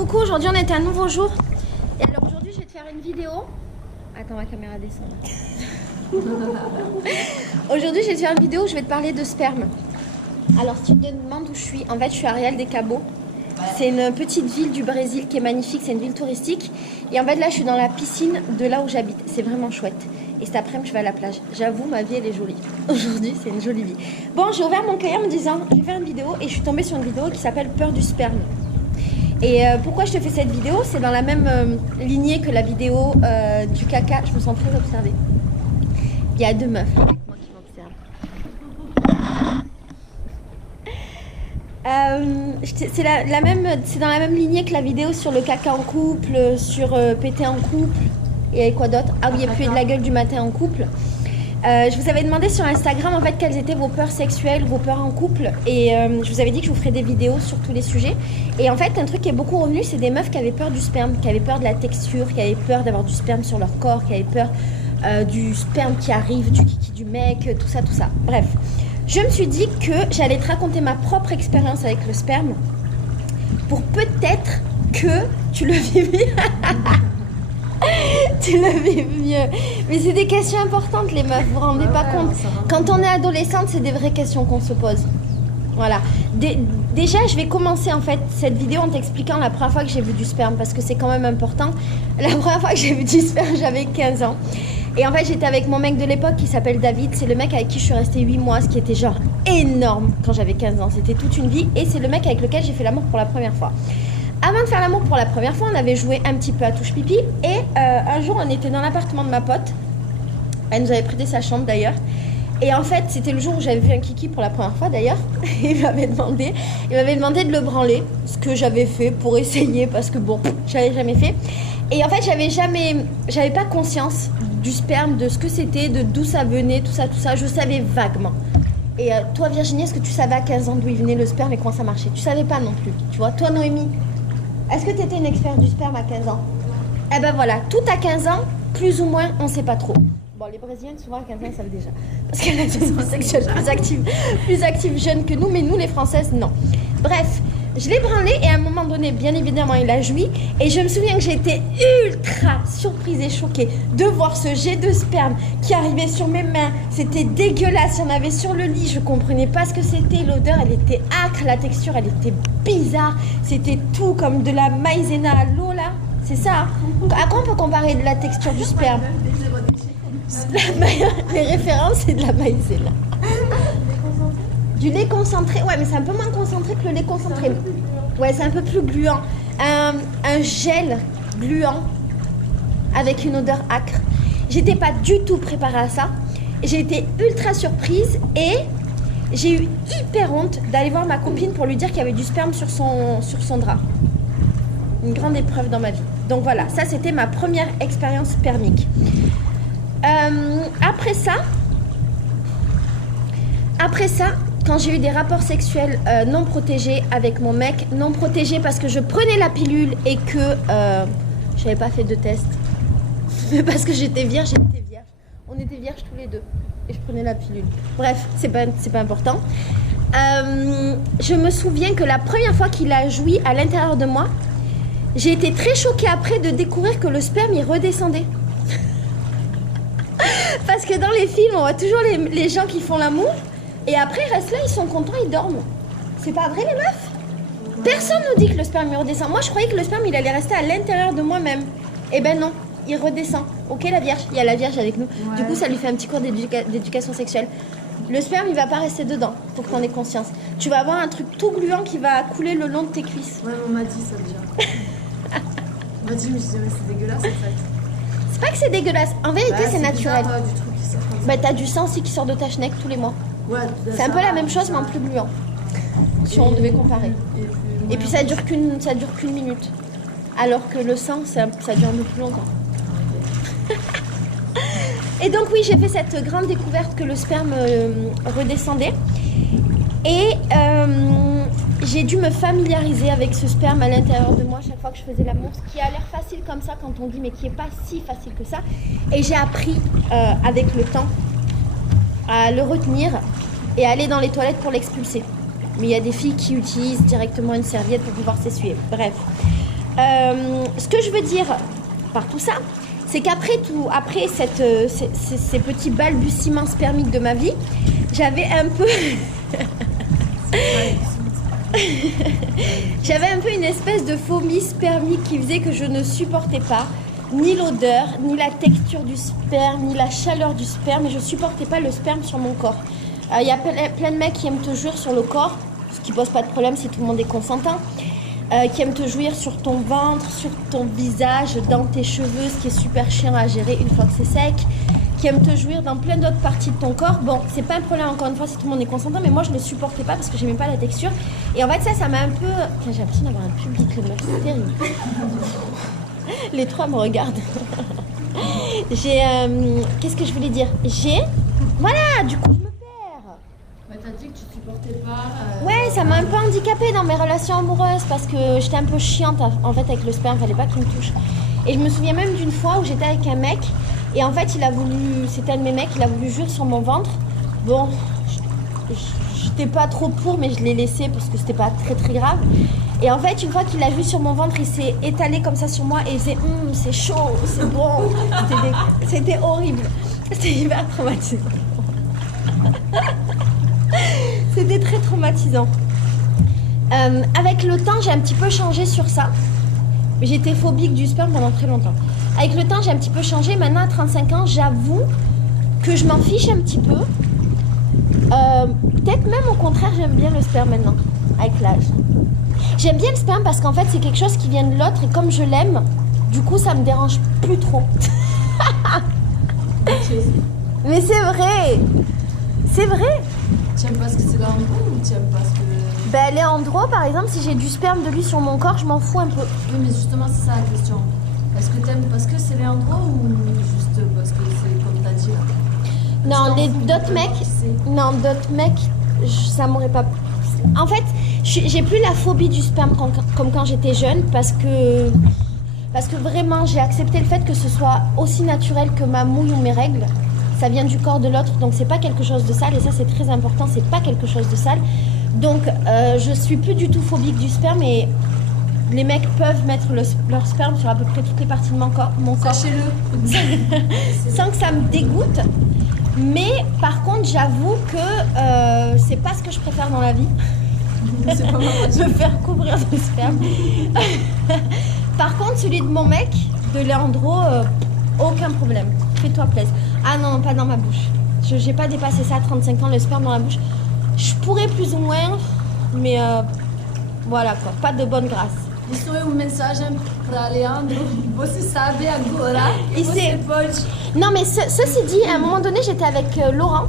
Coucou, aujourd'hui on est un nouveau jour. Et alors aujourd'hui je vais te faire une vidéo. Attends, ma caméra descend. Aujourd'hui je vais te faire une vidéo où je vais te parler de sperme. Alors si tu te demandes où je suis, en fait je suis à Real des Cabos. C'est une petite ville du Brésil qui est magnifique, c'est une ville touristique. Et en fait là je suis dans la piscine de là où j'habite. C'est vraiment chouette. Et cet après-midi je vais à la plage. J'avoue, ma vie elle est jolie. Aujourd'hui c'est une jolie vie. Bon, j'ai ouvert mon cahier en me disant je vais faire une vidéo. Et je suis tombée sur une vidéo qui s'appelle Peur du sperme. Et pourquoi je te fais cette vidéo? C'est dans la même lignée que la vidéo du caca. Je me sens très observée. Il y a deux meufs avec moi qui m'observent. C'est dans la même lignée que la vidéo sur le caca en couple, sur péter en couple. Et quoi d'autre? Ah oui, et puis de la gueule du matin en couple. Je vous avais demandé sur Instagram en fait quelles étaient vos peurs sexuelles, vos peurs en couple, et je vous avais dit que je vous ferais des vidéos sur tous les sujets. Et en fait un truc qui est beaucoup revenu, c'est des meufs qui avaient peur du sperme, qui avaient peur de la texture, qui avaient peur d'avoir du sperme sur leur corps, qui avaient peur du sperme qui arrive, du kiki du mec, tout ça. Bref, je me suis dit que j'allais te raconter ma propre expérience avec le sperme pour peut-être que tu le vives. Tu l'avais mieux. Mais c'est des questions importantes, les meufs, vous vous rendez pas compte. Quand on est adolescente, c'est des vraies questions qu'on se pose. Voilà. Déjà, je vais commencer en fait cette vidéo en t'expliquant la première fois que j'ai vu du sperme, parce que c'est quand même important. La première fois que j'ai vu du sperme, j'avais 15 ans. Et en fait, j'étais avec mon mec de l'époque qui s'appelle David. C'est le mec avec qui je suis restée 8 mois, ce qui était genre énorme quand j'avais 15 ans. C'était toute une vie. Et c'est le mec avec lequel j'ai fait l'amour pour la première fois. Avant de faire l'amour pour la première fois, on avait joué un petit peu à touche pipi. Et un jour, on était dans l'appartement de ma pote. Elle nous avait prêté sa chambre d'ailleurs. Et en fait, c'était le jour où j'avais vu un kiki pour la première fois d'ailleurs. Il m'avait demandé de le branler. Ce que j'avais fait pour essayer parce que bon, j'avais jamais fait. Et en fait, j'avais pas conscience du sperme, de ce que c'était, de d'où ça venait, tout ça. Je savais vaguement. Et toi, Virginie, est-ce que tu savais à 15 ans d'où il venait le sperme et comment ça marchait? Tu savais pas non plus. Tu vois, toi, Noémie, est-ce que tu étais une experte du sperme à 15 ans? Eh ben voilà, tout à 15 ans, plus ou moins, on sait pas trop. Bon, les Brésiliennes, souvent à 15 ans, ils savent déjà. Parce qu'elles ont une sexuelle plus active jeune que nous, mais nous, les Françaises, non. Bref, je l'ai branlé et à un moment donné, bien évidemment, il a joui. Et je me souviens que j'étais ultra surprise et choquée de voir ce jet de sperme qui arrivait sur mes mains. C'était dégueulasse, il y en avait sur le lit, je comprenais pas ce que c'était. L'odeur, elle était âcre, la texture, elle était bizarre. C'était tout comme de la maïzena à l'eau, là. C'est ça. À quoi on peut comparer de la texture du sperme? Les références, c'est de la maïzena. Du lait concentré, ouais, mais c'est un peu moins concentré que le lait concentré. Ouais, c'est un peu plus gluant. Un gel gluant avec une odeur âcre. J'étais pas du tout préparée à ça. J'ai été ultra surprise et j'ai eu hyper honte d'aller voir ma copine pour lui dire qu'il y avait du sperme sur son drap. Une grande épreuve dans ma vie. Donc voilà, ça c'était ma première expérience spermique. Après ça, quand j'ai eu des rapports sexuels non protégés avec mon mec, non protégés parce que je prenais la pilule et que je n'avais pas fait de test, mais parce que j'étais vierge, j'étais vierge. On était vierges tous les deux et je prenais la pilule. Bref, c'est pas important. Je me souviens que la première fois qu'il a joui à l'intérieur de moi, j'ai été très choquée après de découvrir que le sperme il redescendait. Parce que dans les films, on voit toujours les gens qui font l'amour. Et après, ils restent là, ils sont contents, ils dorment. C'est pas vrai, les meufs? Personne nous dit que le sperme il redescend. Moi, je croyais que le sperme, il allait rester à l'intérieur de moi-même. Eh ben non, il redescend. Ok, la Vierge? Il y a la Vierge avec nous. Ouais. Du coup, ça lui fait un petit cours d'éducation sexuelle. Le sperme, il va pas rester dedans. Faut que t'en aies conscience. Tu vas avoir un truc tout gluant qui va couler le long de tes cuisses. Ouais, on m'a dit ça déjà. On m'a dit, mais je disais, mais c'est dégueulasse en fait. C'est pas que c'est dégueulasse. En vérité, c'est naturel. Bizarre, du truc qui sort comme ça. Bah, t'as du sang aussi qui sort de ta schneck tous les mois. Ouais, c'est un peu la même chose mais en plus gluant. Si on devait comparer. Et puis ça dure qu'une minute. Alors que le sang, ça dure un peu plus longtemps. Et donc oui, j'ai fait cette grande découverte que le sperme redescendait. Et j'ai dû me familiariser avec ce sperme à l'intérieur de moi chaque fois que je faisais l'amour. Ce qui a l'air facile comme ça quand on dit, mais qui n'est pas si facile que ça. Et j'ai appris avec le temps à le retenir et aller dans les toilettes pour l'expulser. Mais il y a des filles qui utilisent directement une serviette pour pouvoir s'essuyer. Bref. Ce que je veux dire par tout ça, c'est qu'après ces petits balbutiements spermiques de ma vie, j'avais un peu... J'avais un peu une espèce de phobie spermique qui faisait que je ne supportais pas ni l'odeur, ni la texture du sperme, ni la chaleur du sperme, et je supportais pas le sperme sur mon corps. Il y a plein de mecs qui aiment te jouir sur le corps, ce qui pose pas de problème si tout le monde est consentant, qui aiment te jouir sur ton ventre, sur ton visage, dans tes cheveux, ce qui est super chiant à gérer une fois que c'est sec, qui aiment te jouir dans plein d'autres parties de ton corps. Bon, c'est pas un problème encore une fois si tout le monde est consentant, mais moi je ne supportais pas parce que j'aimais pas la texture. Et en fait ça m'a un peu... Enfin, j'ai l'impression d'avoir un public, le mec, c'est terrible. Les trois me regardent. Qu'est-ce que je voulais dire? Voilà, du coup je me perds. Ouais, t'as dit que tu supportais pas... Ouais, ça m'a un peu handicapée dans mes relations amoureuses parce que j'étais un peu chiante en fait avec le sperme, fallait pas qu'il me touche. Et je me souviens même d'une fois où j'étais avec un mec et en fait c'était un de mes mecs, il a voulu jouir sur mon ventre. Bon, j'étais pas trop pour, mais je l'ai laissé parce que c'était pas très très grave. Et en fait, une fois qu'il a joué sur mon ventre, il s'est étalé comme ça sur moi et il faisait c'est chaud, c'est bon. C'était horrible. C'était hyper traumatisant. C'était très traumatisant. Avec le temps, j'ai un petit peu changé sur ça. J'étais phobique du sperme pendant très longtemps. Avec le temps, j'ai un petit peu changé. Maintenant, à 35 ans, j'avoue que je m'en fiche un petit peu. Peut-être même au contraire, j'aime bien le sperme maintenant, avec l'âge. J'aime bien le sperme parce qu'en fait, c'est quelque chose qui vient de l'autre et comme je l'aime, du coup, ça me dérange plus trop. Mais c'est vrai. C'est vrai. Tu aimes pas ce que c'est l'andro ou tu aimes pas ce que... Ben, les andros, par exemple, si j'ai du sperme de lui sur mon corps, je m'en fous un peu. Oui, mais justement, c'est ça la question. Est-ce que t'aimes parce que c'est les andros ou juste parce que c'est comme t'as dit là? Non, d'autres mecs, ça m'aurait pas... En fait, j'ai plus la phobie du sperme comme quand j'étais jeune parce que vraiment, j'ai accepté le fait que ce soit aussi naturel que ma mouille ou mes règles. Ça vient du corps de l'autre, donc c'est pas quelque chose de sale et ça c'est très important, c'est pas quelque chose de sale. Donc je suis plus du tout phobique du sperme et les mecs peuvent mettre leur sperme sur à peu près toutes les parties de mon corps. Sachez-le. Sans que ça me dégoûte. Mais par contre, j'avoue que c'est pas ce que je préfère dans la vie. C'est pas me faire couvrir de sperme. Par contre, celui de mon mec, de Leandro, aucun problème. Fais-toi plaisir. Ah non, pas dans ma bouche. Je n'ai pas dépassé ça à 35 ans, le sperme dans la bouche. Je pourrais plus ou moins, mais voilà quoi, pas de bonne grâce. Isso é message para Leandro. Você sabe agora. Você pode. Non mais ceci dit, à un moment donné, j'étais avec Laurent,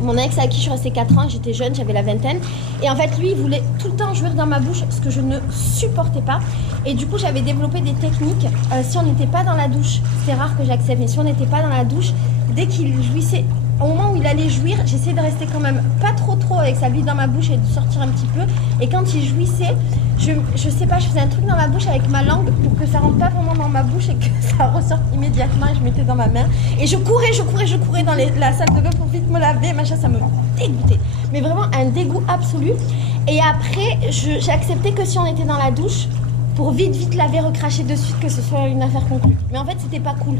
mon ex avec qui je suis restée 4 ans, j'étais jeune, j'avais la vingtaine. Et en fait, lui, il voulait tout le temps jouir dans ma bouche, ce que je ne supportais pas. Et du coup, j'avais développé des techniques. Si on n'était pas dans la douche, c'est rare que j'accepte, mais si on n'était pas dans la douche, dès qu'il jouissait, au moment où il allait jouir, j'essayais de rester quand même pas trop avec sa bille dans ma bouche et de sortir un petit peu. Et quand il jouissait, je sais pas, je faisais un truc dans ma bouche avec ma langue pour que ça rentre pas vraiment dans ma bouche et que ça ressorte immédiatement et je mettais dans ma main. Et je courais dans la salle de bain pour vite me laver, machin, ça me dégoûtait. Mais vraiment un dégoût absolu. Et après, j'ai accepté que si on était dans la douche, pour vite laver, recracher dessus, que ce soit une affaire conclue. Mais en fait, c'était pas cool.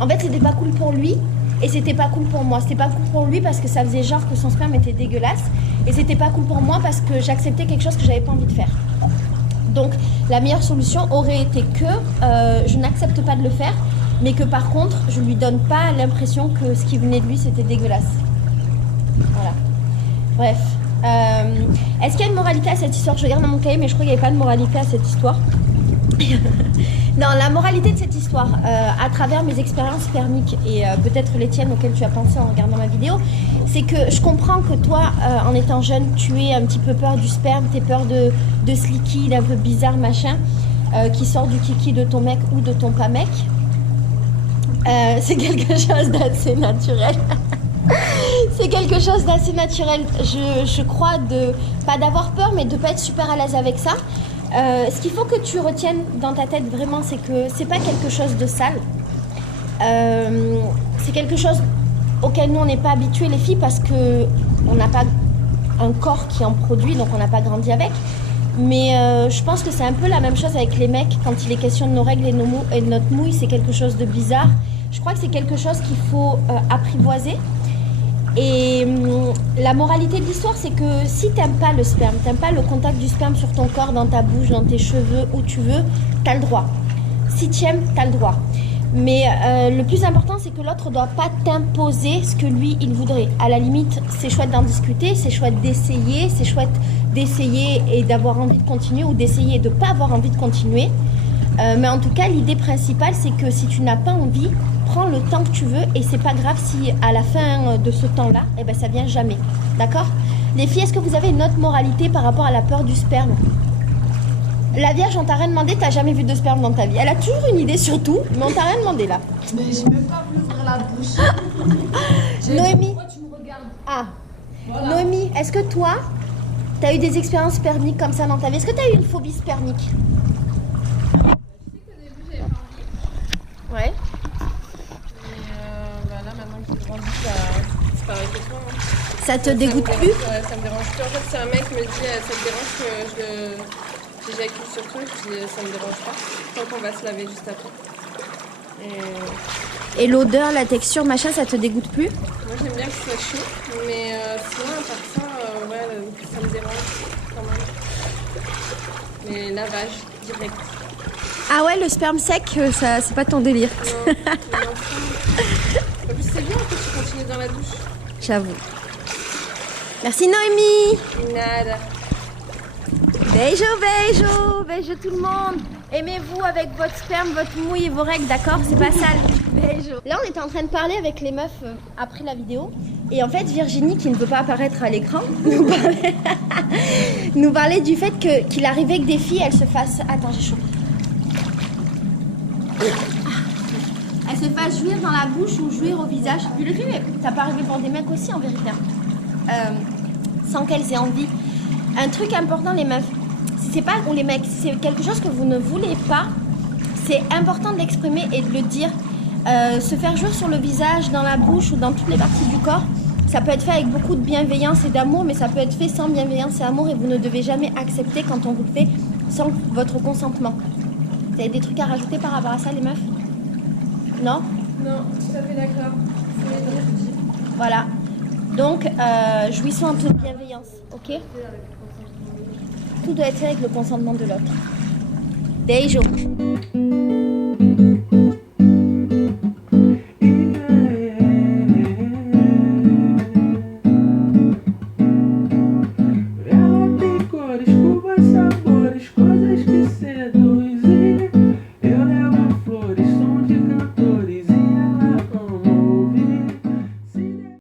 En fait, c'était pas cool pour lui. Et c'était pas cool pour moi. C'était pas cool pour lui parce que ça faisait genre que son sperme était dégueulasse. Et c'était pas cool pour moi parce que j'acceptais quelque chose que j'avais pas envie de faire. Donc la meilleure solution aurait été que je n'accepte pas de le faire, mais que par contre je lui donne pas l'impression que ce qui venait de lui c'était dégueulasse. Voilà. Bref. Est-ce qu'il y a une moralité à cette histoire? Je regarde dans mon cahier, mais je crois qu'il n'y avait pas de moralité à cette histoire. Non, la moralité de cette histoire, à travers mes expériences spermiques et peut-être les tiennes auxquelles tu as pensé en regardant ma vidéo, c'est que je comprends que toi, en étant jeune, tu aies un petit peu peur du sperme, tu aies peur de ce liquide un peu bizarre, machin, qui sort du kiki de ton mec ou de ton pas mec. C'est quelque chose d'assez naturel. C'est quelque chose d'assez naturel, je crois, pas d'avoir peur, mais de pas être super à l'aise avec ça. Ce qu'il faut que tu retiennes dans ta tête vraiment, c'est que c'est pas quelque chose de sale. C'est quelque chose auquel nous on n'est pas habitués les filles parce que on n'a pas un corps qui en produit, donc on n'a pas grandi avec. Mais je pense que c'est un peu la même chose avec les mecs quand il est question de nos règles et de notre mouille, c'est quelque chose de bizarre. Je crois que c'est quelque chose qu'il faut apprivoiser. Et la moralité de l'histoire, c'est que si t'aimes pas le sperme, t'aimes pas le contact du sperme sur ton corps, dans ta bouche, dans tes cheveux, où tu veux, t'as le droit. Si t'aimes, t'as le droit. Mais le plus important, c'est que l'autre ne doit pas t'imposer ce que lui, il voudrait. À la limite, c'est chouette d'en discuter, c'est chouette d'essayer, c'est chouette d'essayer et d'avoir envie de continuer ou d'essayer et de ne pas avoir envie de continuer. Mais en tout cas, l'idée principale, c'est que si tu n'as pas envie, prends le temps que tu veux et c'est pas grave si à la fin de ce temps-là, eh ben, ça vient jamais. D'accord? Les filles, est-ce que vous avez une autre moralité par rapport à la peur du sperme? La Vierge, on t'a rien demandé, t'as jamais vu de sperme dans ta vie. Elle a toujours une idée sur tout, mais on t'a rien demandé là. Mais j'ai même pas voulu ouvrir la bouche. Noémie. Pourquoi tu me regardes? Ah, Voilà. Noémie, est-ce que toi, t'as eu des expériences spermiques comme ça dans ta vie? Est-ce que t'as eu une phobie spermique? Je sais qu'au début j'avais pas envie, Ouais. mais là maintenant que j'ai grandi, c'est pareil que toi. Hein. Ça te dégoûte me plus? dérange, ouais, ça me dérange plus. En fait, si un mec me dit ça te dérange que j'éjacule sur toi, je dis ça me dérange pas. Tant qu'on va se laver juste après. Et Et l'odeur, la texture, machin, ça te dégoûte plus? moi j'aime bien que ce soit chaud, mais sinon à part ça, ouais, ça me dérange quand même. Mais lavage direct. Ah ouais, le sperme sec, ça, c'est pas ton délire. Non, en plus c'est bien en fait, tu continues dans la douche. J'avoue. Merci Noémie. Nada. Beijo, beijo, beijo tout le monde. Aimez-vous avec votre sperme, votre mouille et vos règles, d'accord? C'est pas sale. Beijo. Là, on était en train de parler avec les meufs après la vidéo. Et en fait, Virginie, qui ne veut pas apparaître à l'écran, nous parlait du fait qu'il arrivait que des filles, elles se fassent... Attends, j'ai chaud. Elles se fassent jouir dans la bouche ou jouir au visage. Vérifie, mais ça peut arriver pour des mecs aussi, en vérité. Sans qu'elles aient envie. Un truc important, les meufs, si c'est pas, ou les mecs, si c'est quelque chose que vous ne voulez pas, c'est important de l'exprimer et de le dire. Se faire jouir sur le visage, dans la bouche ou dans toutes les parties du corps, ça peut être fait avec beaucoup de bienveillance et d'amour, mais ça peut être fait sans bienveillance et amour et vous ne devez jamais accepter quand on vous le fait sans votre consentement. Vous avez des trucs à rajouter par rapport à ça, les meufs? Non? Non, tout à fait d'accord. Voilà. Donc, jouissons en toute bienveillance, ok? Tout doit être fait avec le consentement de l'autre. Beijo!